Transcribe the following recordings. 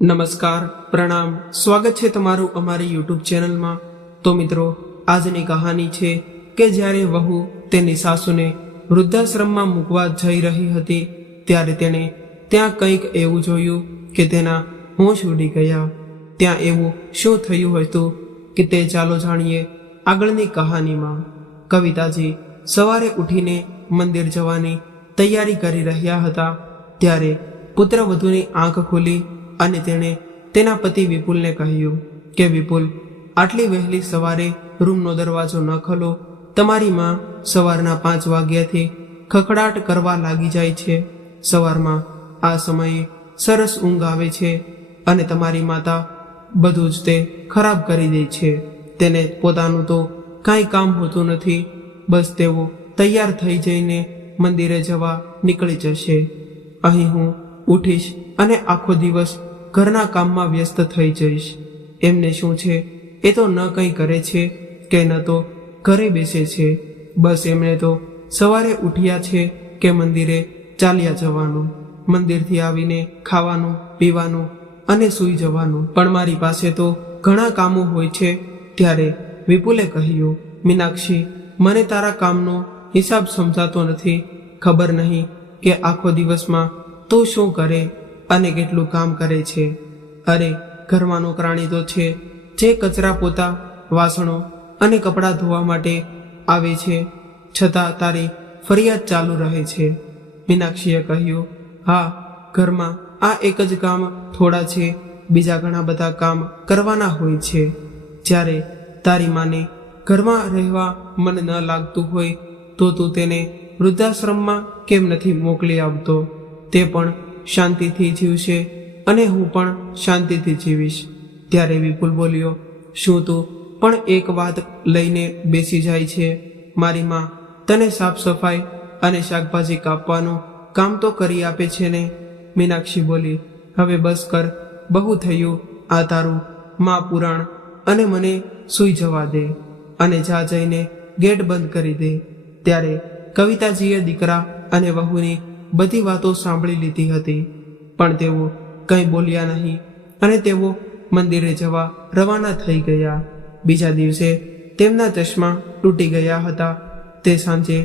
નમસ્કાર, પ્રણામ, સ્વાગત છે તમારું અમારી યુટ્યુબ ચેનલમાં। તો મિત્રો, આજની કહાની છે કે જ્યારે વહુ તેની સાસુને વૃદ્ધાશ્રમમાં મૂકવા જઈ રહી હતી ત્યારે તેણે ત્યાં કંઈક એવું જોયું કે તેના હોશ ઉડી ગયા। ત્યાં એવું શું થયું હતું કે તે ચાલો જાણીએ આગળની કહાનીમાં। કવિતાજી સવારે ઉઠીને મંદિર જવાની તૈયારી કરી રહ્યા હતા ત્યારે પુત્રવધૂની આંખ ખુલી અને તેણે તેના પતિ વિપુલને કહ્યું કે વિપુલ, આટલી વહેલી સવારે રૂમનો દરવાજો ન ખોલો। તમારી માં સવારના 5 વાગ્યાથી ખખડાટ કરવા લાગી જાય છે। સવારમાં આ સમયે સરસ ઊંઘ આવે છે અને તમારી માતા બધું જ તે ખરાબ કરી દે છે। તેને પોતાનું તો કાંઈ કામ હોતું નથી, બસ તેઓ તૈયાર થઈ જઈને મંદિરે જવા નીકળી જશે। અહીં હું ઉઠીશ અને આખો દિવસ ઘરના કામમાં વ્યસ્ત થઈ જઈશ। એમને શું છે, એ તો ન કંઈ કરે છે કે ન તો ઘરે બેસે છે, બસ એમણે તો સવારે ઉઠ્યા છે કે મંદિરે ચાલ્યા જવાનું, મંદિરથી આવીને ખાવાનું પીવાનું અને સૂઈ જવાનું, પણ મારી પાસે તો ઘણા કામો હોય છે। ત્યારે વિપુલે કહ્યું, મીનાક્ષી, મને તારા કામનો હિસાબ સમજાતો નથી। ખબર નહીં કે આખો દિવસમાં તું શું કરે અને કેટલું કામ કરે છે। અરે, ઘરમાં નોકરાણી તો છે જે કચરા પોતા, વાસણો અને કપડાં ધોવા માટે આવે છે, છતાં તારી ફરિયાદ ચાલુ રહે છે। મીનાક્ષીએ કહ્યું, હા, ઘરમાં આ એક જ કામ થોડા છે, બીજા ઘણા બધા કામ કરવાના હોય છે। જ્યારે તારી માને ઘરમાં રહેવા મન ન લાગતું હોય તો તું તેને વૃદ્ધાશ્રમમાં કેમ નથી મોકલી આવતો? તે પણ શાંતિથી જીવશે અને હું પણ શાંતિથી જીવીશ। ત્યારે વિપુલ બોલ્યો, શું તું પણ એક વાત લઈને બેસી જાય છે? મારી માં તને સાફ સફાઈ અને શાકભાજી કાપવાનું કામ તો કરી આપે છે ને? મીનાક્ષી બોલી, હવે બસ કર, બહુ થયું આ તારું માં પુરાણ, અને મને સૂઈ જવા દે અને જા જઈને ગેટ બંધ કરી દે। ત્યારે કવિતાજીએ દીકરા અને વહુની બધી વાતો સાંભળી લીધી હતી, પણ તેઓ કંઈ બોલ્યા નહીં અને તેઓ મંદિરે જવા રવાના થઈ ગયા। બીજા દિવસે તેમના ચશ્મા તૂટી ગયા હતા। તે સાંજે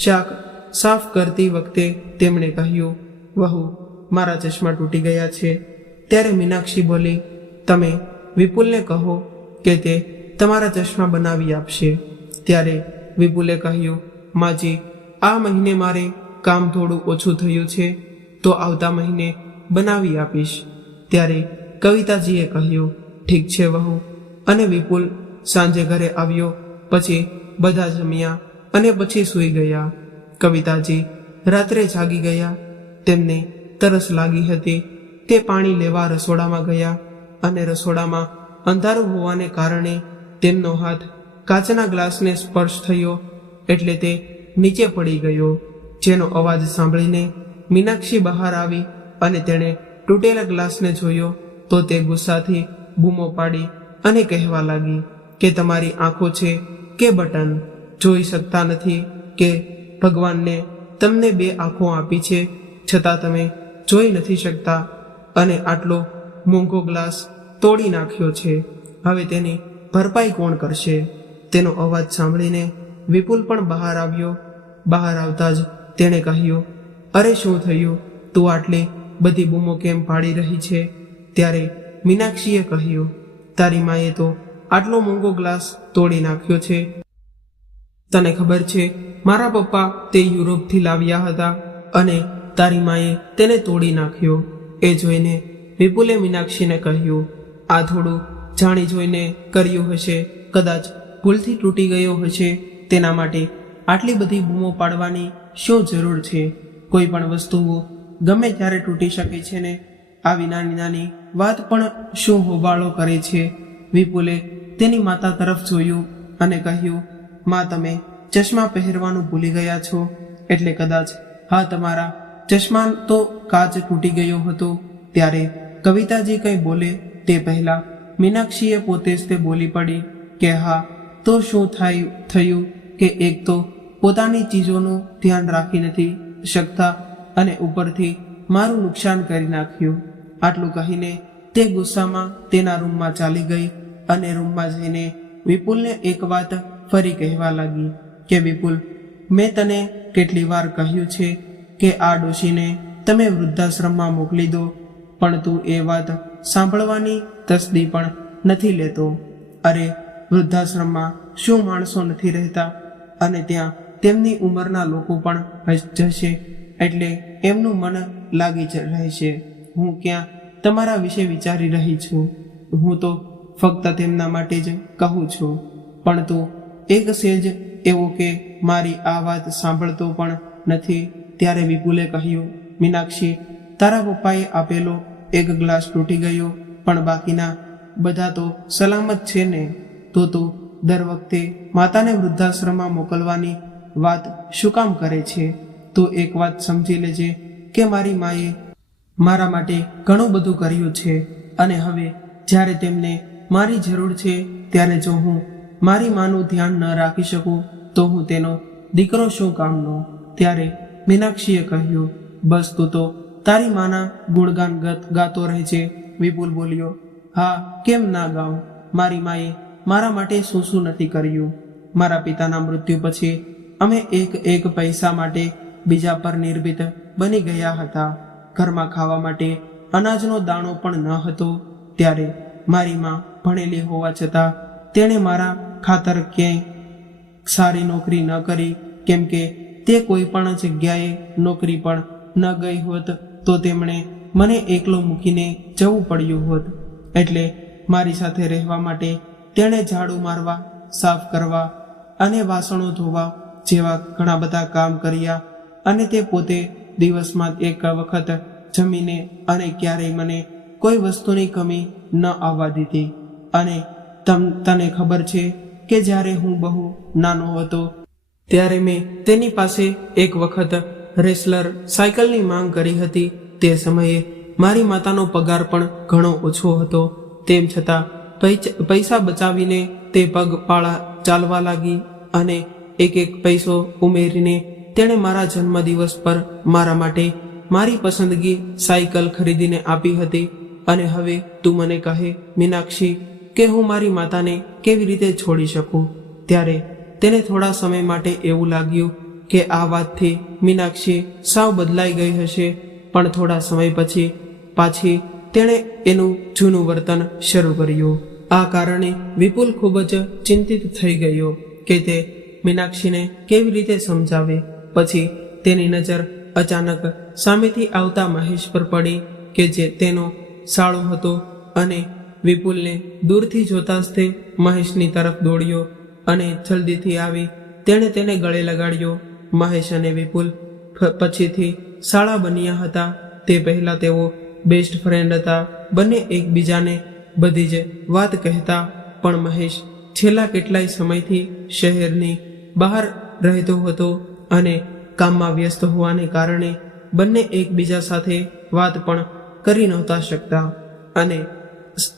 શાક સાફ કરતી વખતે તેમણે કહ્યું, વહુ, મારા ચશ્મા તૂટી ગયા છે। ત્યારે મીનાક્ષી બોલી, તમે વિપુલને કહો કે તે તમારા ચશ્મા બનાવી આપશે। ત્યારે વિપુલે કહ્યું, માજી, આ મહિને મારે કામ થોડું ઓછું થયું છે, તો આવતા મહિને બનાવી આપીશ। ત્યારે કવિતાજીએ કહ્યું, ઠીક છે વહુ। અને વિપુલ સાંજે ઘરે આવ્યો, પછી બધા જમ્યા અને પછી સૂઈ ગયા। કવિતાજી રાત્રે જાગી ગયા। તેમને તરસ લાગી હતી। તે પાણી લેવા રસોડામાં ગયા અને રસોડામાં અંધારું હોવાને કારણે તેમનો હાથ કાચના ગ્લાસને સ્પર્શ થયો એટલે તે નીચે પડી ગયો, જેનો અવાજ સાંભળીને મીનાક્ષી બહાર આવી અને તેણે તૂટેલા ગ્લાસને જોયો તો તે ગુસ્સાથી બૂમો પાડી અને કહેવા લાગી કે તમારી આંખો છે કે બટન, જોઈ શકતા નથી કે ભગવાનને તમને 2 આંખો આપી છે, છતાં તમે જોઈ નથી શકતા અને આટલો મોંઘો ગ્લાસ તોડી નાખ્યો છે, હવે તેની ભરપાઈ કોણ કરશે? તેનો અવાજ સાંભળીને વિપુલ પણ બહાર આવ્યો। બહાર આવતા જ તેણે કહ્યું, અરે શું થયું? તું આટલી બધી બૂમો કેમ પાડી રહી છે? ત્યારે મીનાક્ષીએ કહ્યું, તારી માએ તો આટલો મોંઘો ગ્લાસ તોડી નાખ્યો છે। તને ખબર છે, મારા પપ્પા તે યુરોપથી લાવ્યા હતા અને તારી માએ તેને તોડી નાખ્યો। એ જોઈને વિપુલે મીનાક્ષીને કહ્યું, આ થોડું જાણી જોઈને કર્યું હશે, કદાચ ભૂલથી તૂટી ગયો હશે, તેના માટે આટલી બધી બૂમો પાડવાની શું જરૂર છે? કોઈ પણ વસ્તુઓ ગમે ત્યારે તૂટી શકે છે ને? આવી નાની નાની વાત પણ શું હોબાળો કરે છે? વિપુલે તેની માતા તરફ જોયું અને કહ્યું, માં, તમે ચશ્મા પહેરવાનું ભૂલી ગયા છો એટલે કદાચ હા, તમારા ચશ્મા તો કાચ તૂટી ગયો હતો। ત્યારે કવિતાજી કંઈ બોલે તે પહેલા મીનાક્ષીએ પોતે જ તે બોલી પડી કે હા, તો શું થયું કે એક તો પોતાની ચીજોનું ધ્યાન રાખી નથી શકતા અને ઉપરથી મારું નુકસાન કરી નાખ્યું। આટલું કહીને તે ગુસ્સામાં તેના રૂમમાં ચાલી ગઈ અને રૂમમાં જઈને વિપુલને એક વાત ફરી કહેવા લાગી કે વિપુલ, મેં તને કેટલી વાર કહ્યું છે કે આ ડોશીને તમે વૃદ્ધાશ્રમમાં મોકલી દો, પણ તું એ વાત સાંભળવાની તસદી પણ નથી લેતો. અરે વૃદ્ધાશ્રમમાં શું માણસો નથી રહેતા, અને ત્યાં તેમની ઉંમરના લોકો પણ જશે એટલે એમનું મન લાગી જ રહેશે. હું ક્યાં તમારા વિશે વિચારી રહી છું, હું તો ફક્ત તેમના માટે જ કહું છું. પણ તું એક સેજ એવો કે મારી આ વાત સાંભળતો પણ નથી. ત્યારે વિપુલે કહ્યું, મીનાક્ષી, તારા પપ્પાએ આપેલો એક ગ્લાસ તૂટી ગયો, પણ બાકીના બધા તો સલામત છે ને? તો તું દર વખતે માતાને વૃદ્ધાશ્રમમાં મોકલવાની વાત શું કામ કરે છે? તું એક વાત સમજી લેજે કે મારી માએ મારા માટે ઘણું બધું કર્યું છે, અને હવે જ્યારે તેમને મારી જરૂર છે ત્યારે જો હું મારી માનું ધ્યાન ન રાખી શકું તો હું તેનો દીકરો શું કામનો? ત્યારે મીનાક્ષીએ કહ્યું, બસ તું તો તારી માના ગુણગાન ગાતો રહેજે. વિપુલ બોલ્યો, હા, કેમ ના ગાઉં? મારી માએ મારા માટે શું શું નથી કર્યું. મારા પિતાના મૃત્યુ પછી અમે એક પૈસા માટે બીજા પર નિર્ભીત બની ગયા હતા. ઘરમાં ખાવા માટે અનાજનો દાણો પણ ન હતો. ત્યારે મારી માં ભણેલી હોવા છતાં તેણે મારા ખાતર ક્યાંય સારી નોકરી ન કરી, કેમ કે તે કોઈ પણ જગ્યાએ નોકરી પણ ન ગઈ હોત તો તેમણે મને એકલો મૂકીને જવું પડ્યું હોત. એટલે મારી સાથે રહેવા માટે તેણે ઝાડુ મારવા, સાફ કરવા અને વાસણો ધોવા જેવા ઘણા બધા કામ કર્યા, અને તે પોતે દિવસમાં એક વખત જમીને અને ક્યારેય મને કોઈ વસ્તુની કમી ન આવવા દીધી. અને તને ખબર છે કે જ્યારે હું બહુ નાનો હતો ત્યારે મેં તેની પાસે એક વખત રેસલર સાયકલની માંગ કરી હતી. તે સમયે મારી માતાનો પગાર પણ ઘણો ઓછો હતો. તેમ છતાં પૈસા બચાવીને તે પગપાળા ચાલવા લાગી, અને એક પૈસો ઉમેરીને તેણે મારા જન્મદિવસ પર મારા માટે મારી પસંદગી સાયકલ ખરીદીને આપી હતી. અને હવે તું મને કહે મીનાક્ષી કે હું મારી માતાને કેવી રીતે છોડી શકું? ત્યારે તેને થોડા સમય માટે એવું લાગ્યું કે આ વાતથી મીનાક્ષી સાવ બદલાઈ ગઈ હશે, પણ થોડા સમય પછી પાછી તેણે એનું જૂનું વર્તન શરૂ કર્યું. આ કારણે વિપુલ ખૂબ જ ચિંતિત થઈ ગયો કે તે મીનાક્ષીને કેવી રીતે સમજાવે. પછી તેની નજર અચાનક સામેથી આવતા મહેશ પર પડી કે જે તેનો સાળો હતો, અને વિપુલને દૂરથી જોતા જ તે મહેશની તરફ દોડ્યો અને જલ્દીથી આવી તેણે તેને ગળે લગાડ્યો. મહેશ અને વિપુલ પછીથી સાળા બન્યા હતા. તે પહેલા તેઓ બેસ્ટ ફ્રેન્ડ હતા. બંને એકબીજાને બધી જ વાત કહેતા, પણ મહેશ છેલ્લા કેટલાય સમયથી શહેરની બહાર રહેતો હતો અને કામમાં વ્યસ્ત હોવાને કારણે બંને એકબીજા સાથે વાત પણ કરી નહોતા શકતા. અને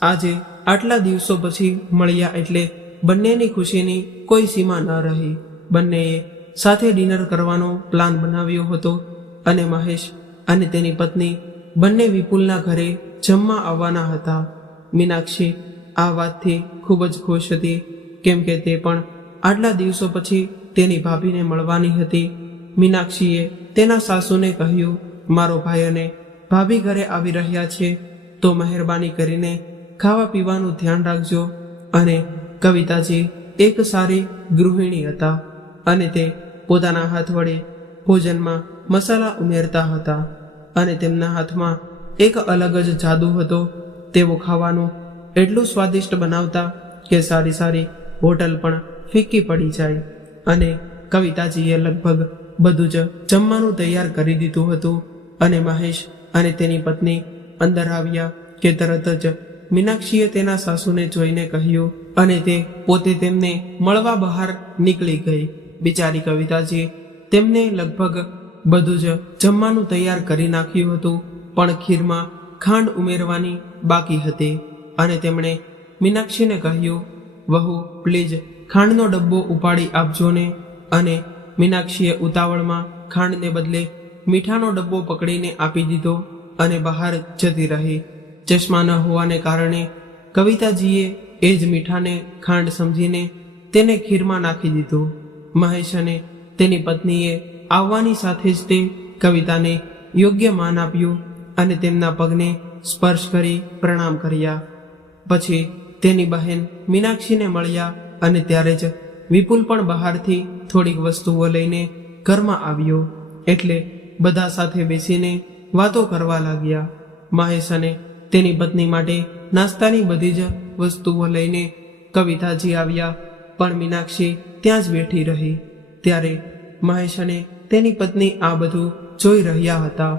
આજે આટલા દિવસો પછી મળ્યા એટલે બંનેની ખુશીની કોઈ સીમા ન રહી. બંનેએ સાથે ડિનર કરવાનો પ્લાન બનાવ્યો હતો, અને મહેશ અને તેની પત્ની બંને વિપુલના ઘરે જમવા આવવાના હતા. મીનાક્ષી આ વાતથી ખૂબ જ ખુશ હતી, કેમ કે તે પણ આટલા દિવસો પછી તેની ભાભીને મળવાની હતી. મીનાક્ષીએ તેના સાસુને કહ્યું, મારો ભાઈ અને ભાભી ઘરે આવી રહ્યા છે, તો મહેરબાની કરીને ખાવા પીવાનું ધ્યાન રાખજો. અને કવિતાજી એક સારી ગૃહિણી હતા, અને તે પોતાના હાથ વડે ભોજનમાં મસાલા ઉમેરતા હતા, અને તેમના હાથમાં એક અલગ જ જાદુ હતો. તેઓ ખાવાનું એટલું સ્વાદિષ્ટ બનાવતા કે સારી હોટલ પણ ફીકી પડી જાય. અને કવિતાજીએ લગભગ બધું જ જમવાનું તૈયાર કરી દીધું હતું, અને મહેશ અને તેની પત્ની અંદર આવ્યા કે તરત જ મીનાક્ષીએ તેના સાસુને જોઈને કહ્યું, અને તે પોતે તેમને મળવા બહાર નીકળી ગઈ. બિચારી કવિતાજી તેમને લગભગ બધું જ જમવાનું તૈયાર કરી નાખ્યું હતું, પણ ખીરમાં ખાંડ ઉમેરવાની બાકી હતી. અને તેમણે મીનાક્ષીને કહ્યું, વહુ પ્લીઝ ખાંડનો ડબ્બો ઉપાડી આપજો ને. અને મીનાક્ષીએ ઉતાવળમાં ખાંડને બદલે મીઠાનો ડબ્બો પકડીને આપી દીધો અને બહાર જતી રહી. ચશ્મા ન હોવાને કારણે કવિતાજીએ એ જ મીઠાને ખાંડ સમજીને તેને ખીરમાં નાખી દીધું. મહેશ અને તેની પત્નીએ આવવાની સાથે જ તે કવિતાને યોગ્ય માન આપ્યું અને તેમના પગને સ્પર્શ કરી પ્રણામ કર્યા. પછી તેની બહેન મીનાક્ષીને મળ્યા અને ત્યારે જ વિપુલ પણ બહારથી થોડીક વસ્તુઓ લઈને ઘરમાં આવ્યો. એટલે બધા સાથે બેસીને વાતો કરવા લાગ્યા. મહેશ અને તેની પત્ની માટે નાસ્તાની બધી જ વસ્તુઓ લઈને કવિતાજી આવ્યા, પણ મીનાક્ષી ત્યાં જ બેઠી રહી. ત્યારે મહેશ અને તેની પત્ની આ બધું જોઈ રહ્યા હતા,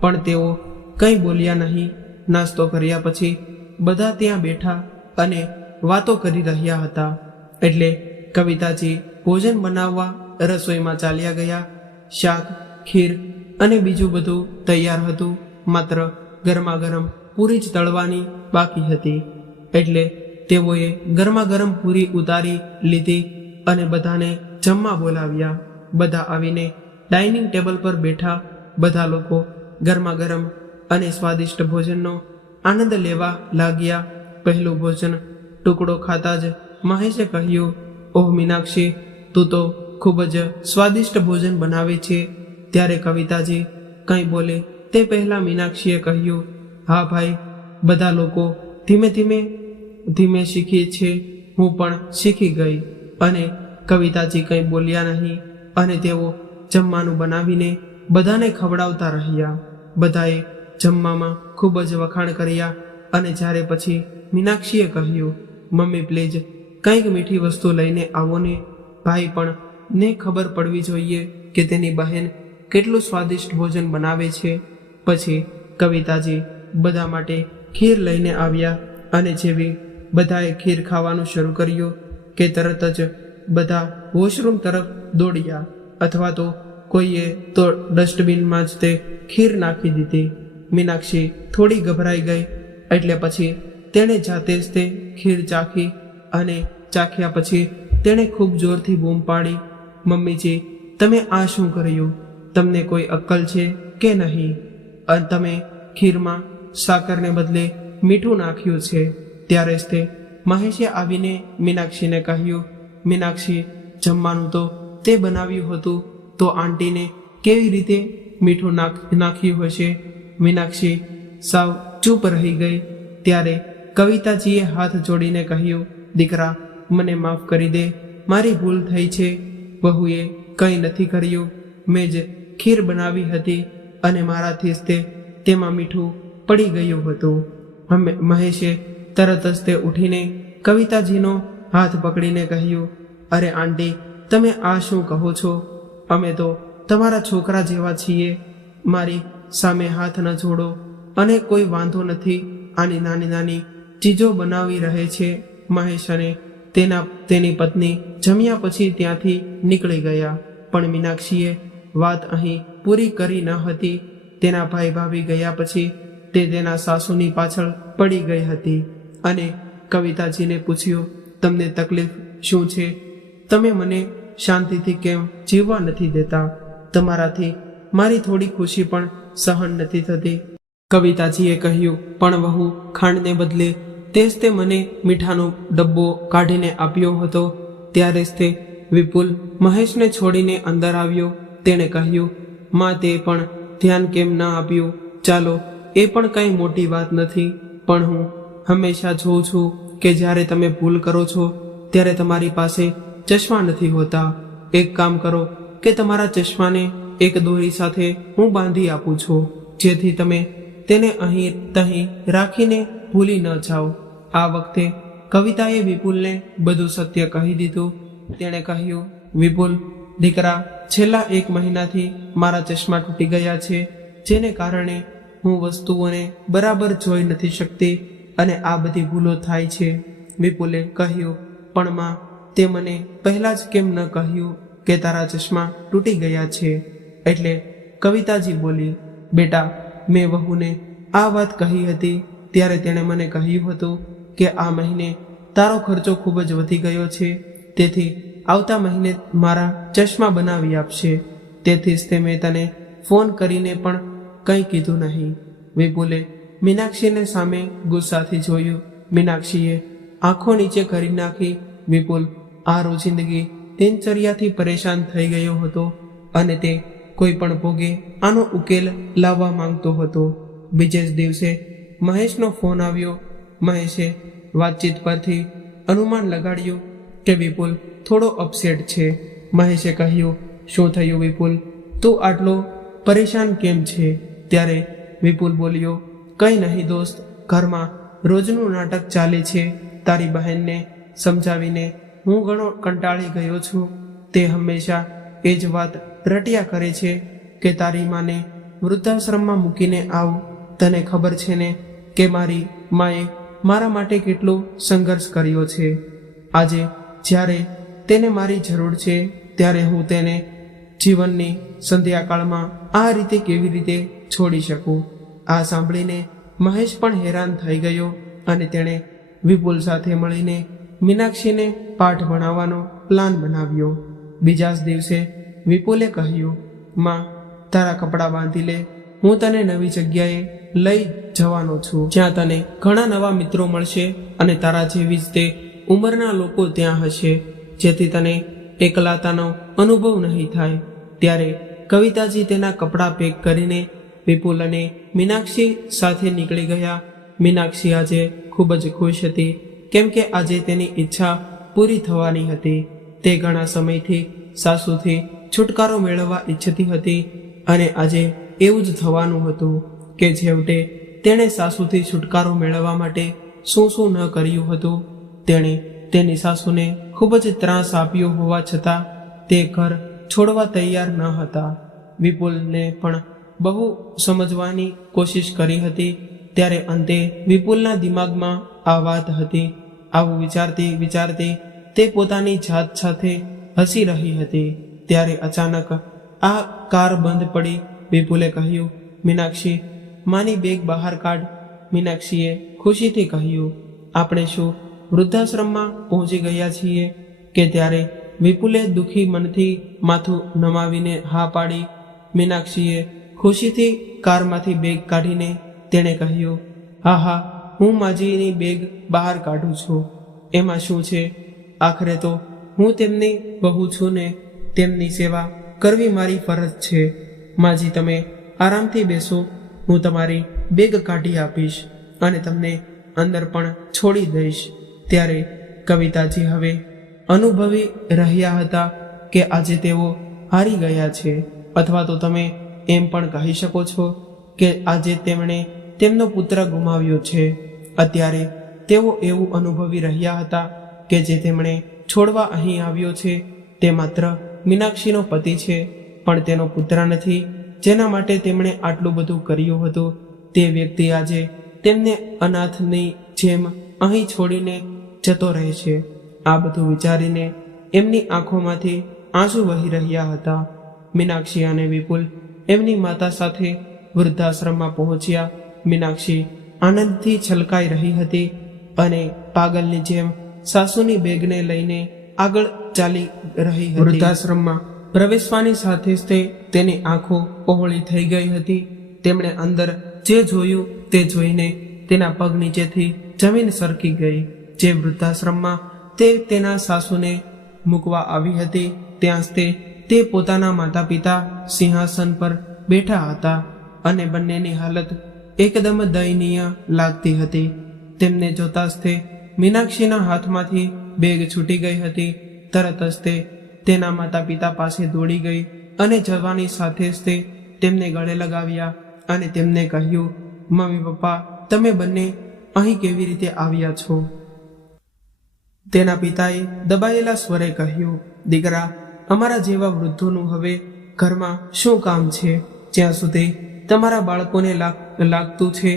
પણ તેઓ કંઈ બોલ્યા નહીં. નાસ્તો કર્યા પછી બધા ત્યાં બેઠા અને વાતો કરી રહ્યા હતા. એટલે કવિતાજી ભોજન બનાવવા રસોઈમાં ચાલ્યા ગયા. શાક, ખીર અને બીજું બધું તૈયાર હતું, માત્ર ગરમા ગરમ પૂરી જ તળવાની બાકી હતી. એટલે તેઓએ ગરમા ગરમ પૂરી ઉતારી લીધી અને બધાને જમવા બોલાવ્યા. બધા આવીને ડાઇનિંગ ટેબલ પર બેઠા. બધા લોકો ગરમા ગરમ અને સ્વાદિષ્ટ ભોજનનો આનંદ લેવા લાગ્યા. પહેલું ભોજન ટુકડો ખાતા જ મહેશે કહ્યું, ઓહ મીનાક્ષી, તું તો ખૂબ જ સ્વાદિષ્ટ ભોજન બનાવે છે. ત્યારે કવિતાજી કંઈ બોલે તે પહેલાં મીનાક્ષીએ કહ્યું, હા ભાઈ, બધા લોકો ધીમે શીખે છે, હું પણ શીખી ગઈ. અને કવિતાજી કંઈ બોલ્યા નહીં અને તેઓ જમવાનું બનાવીને બધાને ખવડાવતા રહ્યા. બધાએ જમવામાં ખૂબ જ વખાણ કર્યા અને જ્યારે પછી મીનાક્ષીએ કહ્યું, મમ્મી પ્લીઝ કંઈક મીઠી વસ્તુ લઈને આવો ને. ભાઈ પણ ને ખબર પડવી જોઈએ કે તેની બહેન કેટલું સ્વાદિષ્ટ ભોજન બનાવે છે. પછી કવિતાજી બધા માટે ખીર લઈને આવ્યા અને જેવી બધાએ ખીર ખાવાનું શરૂ કર્યું કે તરત જ બધા વોશરૂમ તરફ દોડ્યા, અથવા તો કોઈએ તો ડસ્ટબિનમાં જ તે ખીર નાખી દીધી. મીનાક્ષી થોડી ગભરાઈ ગઈ. એટલે પછી તેણે જાતે જ તે ખીર ચાખી અને ચાખ્યા પછી તેણે ખૂબ જોરથી બૂમ પાડી, મમ્મીજી, તમે આ શું કર્યું? તમને કોઈ અક્કલ છે કે નહીં? અને તમે ખીરમાં સાકરને બદલે મીઠું નાખ્યું છે. ત્યારે જ તે મહેશે આવીને મીનાક્ષીને કહ્યું, મીનાક્ષી, જમવાનું તો તે બનાવ્યું હતું, તો આંટીને કેવી રીતે મીઠું નાખ્યું હશે? મીનાક્ષી સાવ ચૂપ રહી ગઈ. ત્યારે કવિતાજીએ હાથ જોડીને કહ્યું, દીકરા, મને માફ કરી દે, મારી ભૂલ થઈ છે. વહુએ કંઈ નથી કર્યું, મેં જ ખીર બનાવી હતી અને મારાથી જ તેમાં મીઠું પડી ગયું હતું. મહેશે તરત જ તે ઉઠીને કવિતાજીનો હાથ પકડીને કહ્યું, અરે આંટી, તમે આ શું કહો છો? અમે તો તમારા છોકરા જેવા છીએ. મારી સામે હાથ ન જોડો. અને કોઈ વાંધો નથી, આની નાની નાની ચીજો બનાવી રહે છે. મહેશ અને તેની પત્ની જમ્યા પછી ત્યાંથી નીકળી ગયા. પણ મીનાક્ષીએ વાત અહીં પૂરી કરી ન હતી. તેના ભાઈ ભાભી ગયા પછી તે તેના સાસુની પાછળ પડી ગઈ હતી અને કવિતાજીને પૂછ્યું, તમને તકલીફ શું છે? તમે મને શાંતિથી કેમ જીવવા નથી દેતા? તમારાથી મારી થોડી ખુશી પણ સહન નથી થતી. કવિતાજીએ કહ્યું, પણ વહુ, ખાંડને બદલે તે જ તે મને મીઠાનો ડબ્બો કાઢીને આપ્યો હતો. ત્યારે જ તે વિપુલ મહેશને છોડીને અંદર આવ્યો. તેણે કહ્યું, માં, તે પણ ધ્યાન કેમ ના આપ્યું? ચાલો, એ પણ કંઈ મોટી વાત નથી, પણ હું હંમેશા જોઉં છું કે જ્યારે તમે ભૂલ કરો છો ત્યારે તમારી પાસે ચશ્મા નથી હોતા. એક કામ કરો કે તમારા ચશ્માને એક દોરી સાથે હું બાંધી આપું છું, જેથી તમે તેને અહીં તહીં રાખીને ભૂલી ન જાઓ. આ વખતે કવિતાએ વિપુલને બધું સત્ય કહી દીધું. તેણે કહ્યું, વિપુલ દીકરા, છેલ્લા 1 મહિનાથી મારા ચશ્મા તૂટી ગયા છે, જેને કારણે હું વસ્તુઓને બરાબર જોઈ નથી શકતી અને આ બધી ભૂલો થાય છે. વિપુલે કહ્યું, પણ માં, તે મને પહેલાં જ કેમ ન કહ્યું કે તારા ચશ્મા તૂટી ગયા છે? એટલે કવિતાજી બોલી, બેટા, મેં વહુને આ વાત કહી હતી ત્યારે તેણે મને કહ્યું હતું કે આ મહિને તારો ખર્ચો ખૂબ જ વધી ગયો છે, તેથી આવતા મહિને મારા ચશ્મા બનાવી આપશે. તેથી જ તે મેં તને ફોન કરીને પણ કંઈ કીધું નહીં. વિપુલે મીનાક્ષીને સામે ગુસ્સાથી જોયું. મીનાક્ષીએ આંખો નીચે કરી નાખી. વિપુલ આ રોજિંદગી દિનચર્યાથી પરેશાન થઈ ગયો હતો અને તે કોઈ પણ ભોગે આનો ઉકેલ લાવવા માંગતો હતો. બીજે જ દિવસે મહેશનો ફોન આવ્યો. મહેશે વાતચીત પરથી અનુમાન લગાડ્યું કે વિપુલ થોડો અપસેટ છે. મહેશે કહ્યું, શું થયું વિપુલ, તું આટલો પરેશાન કેમ છે? ત્યારે વિપુલ બોલ્યો, કંઈ નહીં દોસ્ત, ઘરમાં રોજનું નાટક ચાલે છે. તારી બહેનને સમજાવીને હું ઘણો કંટાળી ગયો છું. તે હંમેશા એ જ વાત રટ્યા કરે છે કે તારી માને વૃદ્ધાશ્રમમાં મૂકીને આવું. તને ખબર છે ને કે મારી માએ મારા માટે કેટલો સંઘર્ષ કર્યો છે. આજે જ્યારે તેને મારી જરૂર છે ત્યારે હું તેને જીવનની સંધ્યાકાળમાં આ રીતે કેવી રીતે છોડી શકું? આ સાંભળીને મહેશ પણ હેરાન થઈ ગયો અને તેણે વિપુલ સાથે મળીને મીનાક્ષીને પાઠ ભણાવવાનો પ્લાન બનાવ્યો. બીજા જ દિવસે વિપુલે કહ્યું, માં તારા કપડાં બાંધી લે, હું તને નવી જગ્યાએ લઈ જવાનો છું, જ્યાં તને ઘણા નવા મિત્રો મળશે અને તારા જેવી જ તે ઉંમરના લોકો ત્યાં હશે, જેથી તને એકલાતાનો અનુભવ નહીં થાય. ત્યારે કવિતાજી તેના કપડાં પેક કરીને વિપુલ અને મીનાક્ષી સાથે નીકળી ગયા. મીનાક્ષી આજે ખૂબ જ ખુશ હતી, કેમ કે આજે તેની ઈચ્છા પૂરી થવાની હતી. તે ઘણા સમયથી સાસુથી છુટકારો મેળવવા ઈચ્છતી હતી અને આજે એવું જ થવાનું હતું કે છેવટે તેણે સાસુથી છુટકારો મેળવવા માટે શું શું ન કર્યું હતું. તેણે તેની સાસુને ખૂબ જ ત્રાસ આપ્યો હોવા છતાં તે ઘર છોડવા તૈયાર ન હતા. વિપુલને પણ બહુ સમજવાની કોશિશ કરી હતી. ત્યારે અંતે વિપુલના દિમાગમાં આ વાત હતી. આવું વિચારતી વિચારતી તે પોતાની જાત સાથે હસી રહી હતી. ત્યારે અચાનક આ કાર બંધ પડી. વિપુલે કહ્યું, મીનાક્ષી, માની બેગ બહાર કાઢ. મીનાક્ષીએ ખુશીથી કહ્યું, આપણે શું વૃદ્ધાશ્રમમાં પહોંચી ગયા છીએ કે? ત્યારે વિપુલે દુઃખી મનથી માથું નમાવીને હા પાડી. મીનાક્ષીએ ખુશીથી કારમાંથી બેગ કાઢીને તેણે કહ્યું, હા હા, હું માજીની બેગ બહાર કાઢું છું. એમાં શું છે? આખરે તો હું તેમની બહુ છું ને, તેમની સેવા કરવી મારી ફરજ છે. માજી, તમે આરામથી બેસો, હું તમારી બેગ કાઢી આપીશ અને તમને અંદર પણ છોડી દઈશ. ત્યારે કવિતાજી હવે અનુભવી રહ્યા હતા કે આજે તેઓ હારી ગયા છે, અથવા તો તમે એમ પણ કહી શકો છો કે આજે તેમણે તેમનો પુત્ર ગુમાવ્યો છે. અત્યારે તેઓ એવું અનુભવી રહ્યા હતા કે જે તેમણે છોડવા અહીં આવ્યો છે તે માત્ર મીનાક્ષીનો પતિ છે, પણ તેનો પુત્ર નથી, જેના માટે તેમણે આટલું બધું કર્યું હતું. તે વ્યક્તિ આજે તેમને અનાથની જેમ અહીં છોડીને જતો રહે છે. આ બધું વિચારીને એમની આંખોમાંથી આંસુ વહી રહ્યા હતા. મીનાક્ષી અને વિપુલ એમની માતા સાથે વૃદ્ધાશ્રમમાં પહોંચ્યા. મીનાક્ષી આનંદથી છલકાઈ રહી હતી અને પાગલની જેમ સાસુની બેગને લઈને આગળ ચાલી રહી હતી. વૃદ્ધાશ્રમમાં પ્રવેશવાની સાથે જ તેની આંખો પહોળી થઈ ગઈ હતી. તેમણે અંદર જે જોયું તે જોઈને તેના પગ નીચેથી જમીન સરકી ગઈ. જે વૃદ્ધાશ્રમમાં તે તેના સાસુને મૂકવા આવી હતી, ત્યાં જ તે પોતાના માતા પિતા સિંહાસન પર બેઠા હતા અને બંનેની હાલત એકદમ દયનીય લાગતી હતી. તેમને જોતા જ તે મીનાક્ષીના હાથમાંથી બેગ છૂટી ગઈ હતી. તરત જ તે તેના માતા પિતા પાસે દોડી ગઈ અને જવાની સાથે જ તે તેમને ગળે લગાવ્યા અને તેમને કહ્યું, મમ્મી પપ્પા, તમે બંને અહીં કેવી રીતે આવ્યા છો? તેના પિતાએ દબાયેલા સ્વરે કહ્યું, દીકરા, અમારા જેવા વૃદ્ધોનું હવે ઘરમાં શું કામ છે? જ્યાં સુધી તમારા બાળકોને લાગતું છે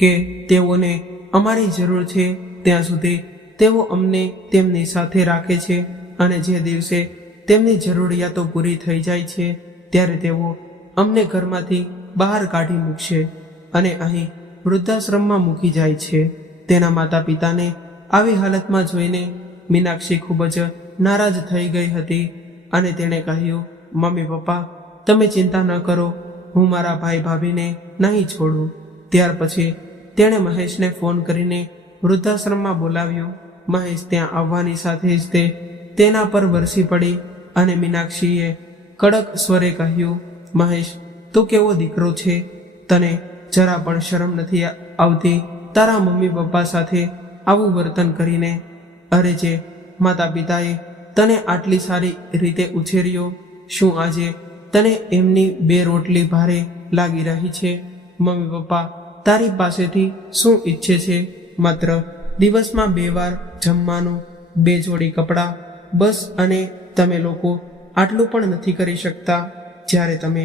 કે તેઓને અમારી જરૂર છે, ત્યાં સુધી તેઓ અમને તેમની સાથે રાખે છે અને જે દિવસે તેમની જરૂરિયાતો પૂરી થઈ જાય છે ત્યારે તેઓ અમને ઘરમાંથી બહાર કાઢી મૂકશે અને અહીં વૃદ્ધાશ્રમમાં મૂકી જાય છે. તેના માતા પિતાને આવી હાલતમાં જોઈને મીનાક્ષી ખૂબ જ નારાજ થઈ ગઈ હતી અને તેણે કહ્યું, મમ્મી પપ્પા, તમે ચિંતા ન કરો, હું મારા ભાઈ ભાભીને નહીં છોડું. ત્યાર પછી તેણે મહેશને ફોન કરીને વૃદ્ધાશ્રમમાં બોલાવ્યો. મહેશ ત્યાં આવવાની સાથે જ તે તેના પર વરસી પડી અને મીનાક્ષીએ કડક સ્વરે કહ્યું, મહેશ, તું કેવો દીકરો છે? તને જરા પણ શરમ નથી આવતી તારા મમ્મી પપ્પા સાથે આવું વર્તન કરીને? અરે જે માતા પિતાએ તને આટલી સારી રીતે ઉછેર્યો, શું આજે તને એમની 2 રોટલી ભારે લાગી રહી છે? મમ્મી પપ્પા તારી પાસેથી શું ઈચ્છે છે? માત્ર દિવસમાં 2 વાર જમવાનું, 2 જોડી કપડાં, બસ. અને તમે લોકો આટલું પણ નથી કરી શકતા? જ્યારે તમે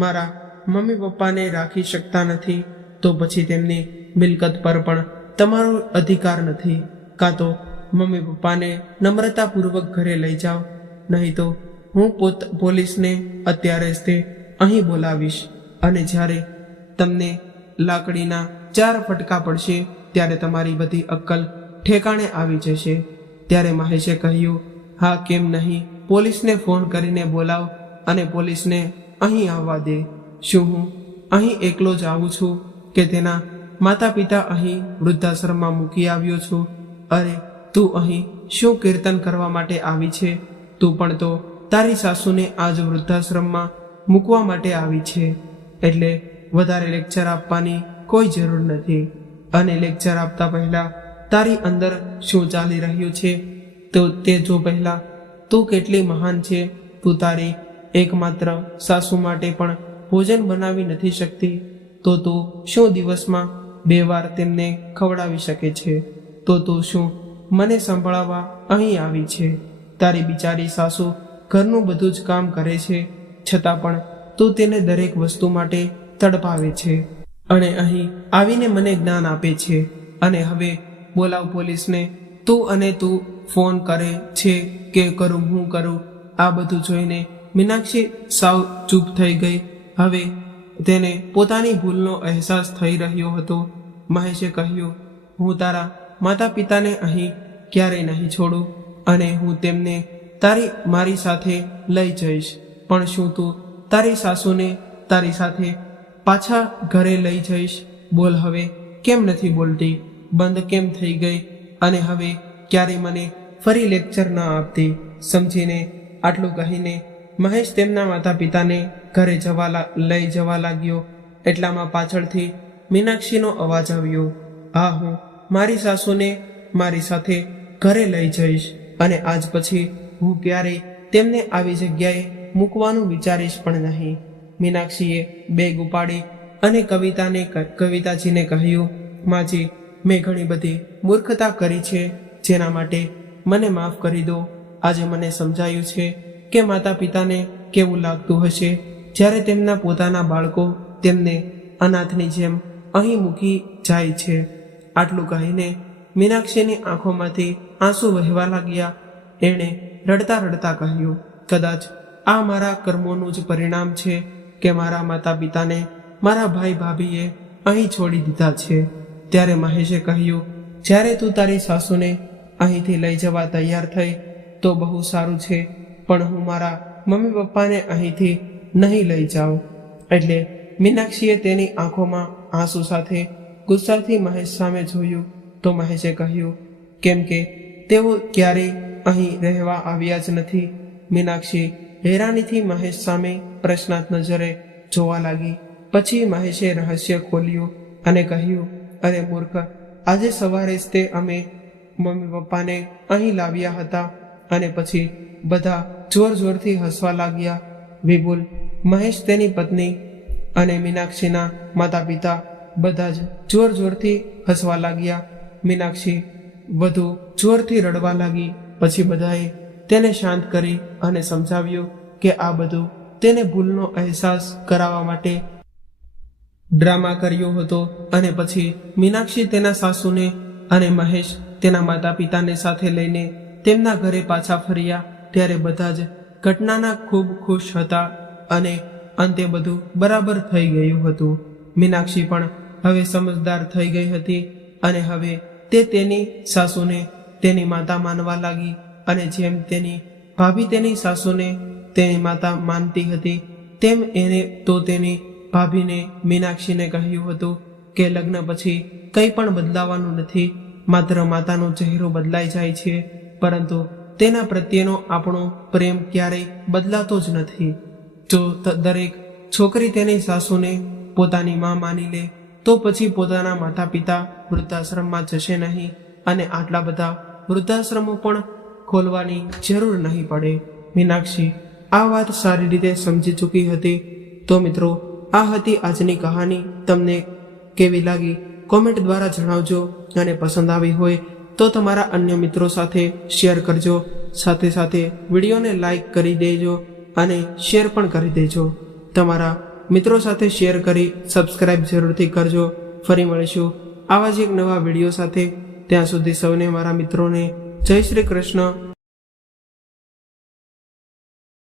મારા મમ્મી પપ્પાને રાખી શકતા નથી તો પછી તેમની મિલકત પર પણ તમારો અધિકાર નથી. કાં તો મમ્મી પપ્પાને નમ્રતાપૂર્વક ઘરે લઈ જાઓ, નહીં તો હું પોલીસને અત્યારે જ તે અહીં બોલાવીશ અને જ્યારે તમને લાકડીના 4 ફટકા પડશે ત્યારે તમારી બધી અક્કલ ઠેકાણે આવી જશે. ત્યારે મહેશે કહ્યું, હા કેમ નહીં, પોલીસને ફોન કરીને બોલાવ અને પોલીસને અહીં આવવા દે. શું હું અહીં એકલો જ આવું છું કે તેના માતા પિતા અહીં વૃદ્ધાશ્રમમાં મૂકી આવ્યો છું? અરે તું અહીં શું કીર્તન કરવા માટે આવી છે? તું પણ તો તારી સાસુને આજ વૃદ્ધાશ્રમમાં મૂકવા માટે આવી છે. એટલે વધારે લેક્ચર આપવાની કોઈ જરૂર નથી. અને લેક્ચર આપતા પહેલા તારી અંદર શું ચાલી રહ્યું છે તો તે જો પહેલા તું કેટલી મહાન છે. તું તારી એકમાત્ર સાસુ માટે પણ ભોજન બનાવી નથી શકતી તો તું શું દિવસમાં 2 વાર તેમને ખવડાવી શકે છે? તો તું શું મને સંભળાવવા અહીં આવી છે? તારી બિચારી સાસુ ઘરનું બધું જ કામ કરે છે, છતાં પણ તું તેને દરેક વસ્તુ માટે તડપાવે છે અને અહીં આવીને મને જ્ઞાન આપે છે. અને હવે બોલાવ પોલીસને. તું ફોન કરે છે કે કરું હું કરું? આ બધું જોઈને મીનાક્ષી સાવ ચૂપ થઈ ગઈ. હવે તેને પોતાની ભૂલનો અહેસાસ થઈ રહ્યો હતો. મહેશે કહ્યું, હું તારા માતા પિતાને અહીં ક્યારેય નહીં છોડું અને હું તેમને મારી સાથે લઈ જઈશ. પણ શું તું તારી સાસુને તારી સાથે પાછા ઘરે લઈ જઈશ? બોલ હવે, કેમ નથી બોલતી? બંધ કેમ થઈ ગઈ? અને હવે ક્યારે મને ફરી લેક્ચર ન આપતી? સમજીને આટલું કહીને મહેશ તેમના માતા પિતાને ઘરે લઈ જવા લાગ્યો. એટલામાં પાછળથી મીનાક્ષીનો અવાજ આવ્યો, હા, હું મારી સાસુને મારી સાથે ઘરે લઈ જઈશ અને આજ પછી હું ક્યારેય તેમને આવી જગ્યાએ મૂકવાનું વિચારીશ પણ નહીં. મીનાક્ષીએ બેગ ઉપાડી અને કવિતાજીને કહ્યું, માજી, મેં ઘણી બધી મૂર્ખતા કરી છે, જેના માટે મને માફ કરી દો. આજે મને સમજાયું છે કે માતા પિતાને કેવું લાગતું હશે જ્યારે તેમના પોતાના બાળકો તેમને અનાથની જેમ અહીં મૂકી જાય છે. આટલું કહીને મીનાક્ષીની આંખોમાંથી આંસુ વહેવા લાગ્યા. એણે રડતા રડતા કહ્યું, કદાચ આ મારા કર્મોનું જ પરિણામ છે કે મારા માતા પિતાને મારા ભાઈ ભાભીએ અહીં છોડી દીધા છે. ત્યારે મહેશે કહ્યું, જ્યારે તું તારી સાસુને અહીંથી લઈ જવા તૈયાર થઈ તો બહુ સારું છે, પણ હું મારા મમ્મી પપ્પાને અહીંથી નહીં લઈ જાઉં. એટલે મીનાક્ષીએ તેની આંખોમાં આંસુ સાથે ગુસ્સાથી મહેશ સામે જોયું તો મહેશે કહ્યું, કેમ કે તેઓ ક્યારેય અહીં રહેવા આવ્યા જ નથી. મીનાક્ષી હેરાનીથી મહેશ સામે પ્રશ્નાર્થ નજરે જોવા લાગી. પછી મહેશે રહસ્ય ખોલ્યું અને કહ્યું, અરે મૂર્ખ, આજે સવારે જ તે અમે મમ્મી પપ્પાને અહીં લાવ્યા હતા. અને પછી બધા જોર જોરથી હસવા લાગ્યા. વિપુલ, મહેશ, તેની પત્ની અને મીનાક્ષીના માતા પિતા બધા જ જોર જોરથી હસવા લાગ્યા. મીનાક્ષી વધુ જોરથી રડવા લાગી. પછી બધાએ તેને શાંત કરી અને સમજાવ્યું કે આ બધું તેને ભૂલનો અહેસાસ કરાવવા માટે ડ્રામા કર્યો હતો. અને પછી મીનાક્ષી તેના સાસુને અને મહેશ તેના માતા પિતાને સાથે લઈને તેમના ઘરે પાછા ફર્યા. ત્યારે બધા જ ઘટનાના ખૂબ ખુશ હતા અને અંતે બધું બરાબર થઈ ગયું હતું. મીનાક્ષી પણ હવે સમજદાર થઈ ગઈ હતી અને હવે તે તેની સાસુને તેની માતા માનવા લાગી. અને જેમ તેની ભાભી તેની સાસુને તેની માતા માનતી હતી તેમ એને તો તેની ભાભીને મીનાક્ષીને કહ્યું હતું કે લગ્ન પછી કંઈ પણ બદલાવાનું નથી, માત્ર માતાનો ચહેરો બદલાઈ જાય છે, પરંતુ તેના પ્રત્યેનો આપણો પ્રેમ ક્યારેય બદલાતો જ નથી. જો દરેક છોકરી તેની સાસુને પોતાની માં માની લે તો પછી પોતાના માતા પિતા વૃદ્ધાશ્રમમાં જશે નહીં અને આટલા બધા વૃદ્ધાશ્રમો પણ ખોલવાની જરૂર નહીં પડે. મીનાક્ષી આ વાત સારી રીતે સમજી ચૂકી હતી. તો મિત્રો, આ હતી આજની કહાની. તમને કેવી લાગી કોમેન્ટ દ્વારા જણાવજો, અને પસંદ આવી હોય તો તમારા અન્ય મિત્રો સાથે શેર કરજો. સાથે સાથે વિડીયોને લાઈક કરી દેજો અને શેર પણ કરી દેજો. તમારા મિત્રો સાથે શેર કરી સબસ્ક્રાઇબ જરૂરથી કરજો. ફરી મળીશું આવા જ એક નવા વિડીયો સાથે. ત્યાં સુધી સૌને મારા મિત્રોને જય શ્રી કૃષ્ણ.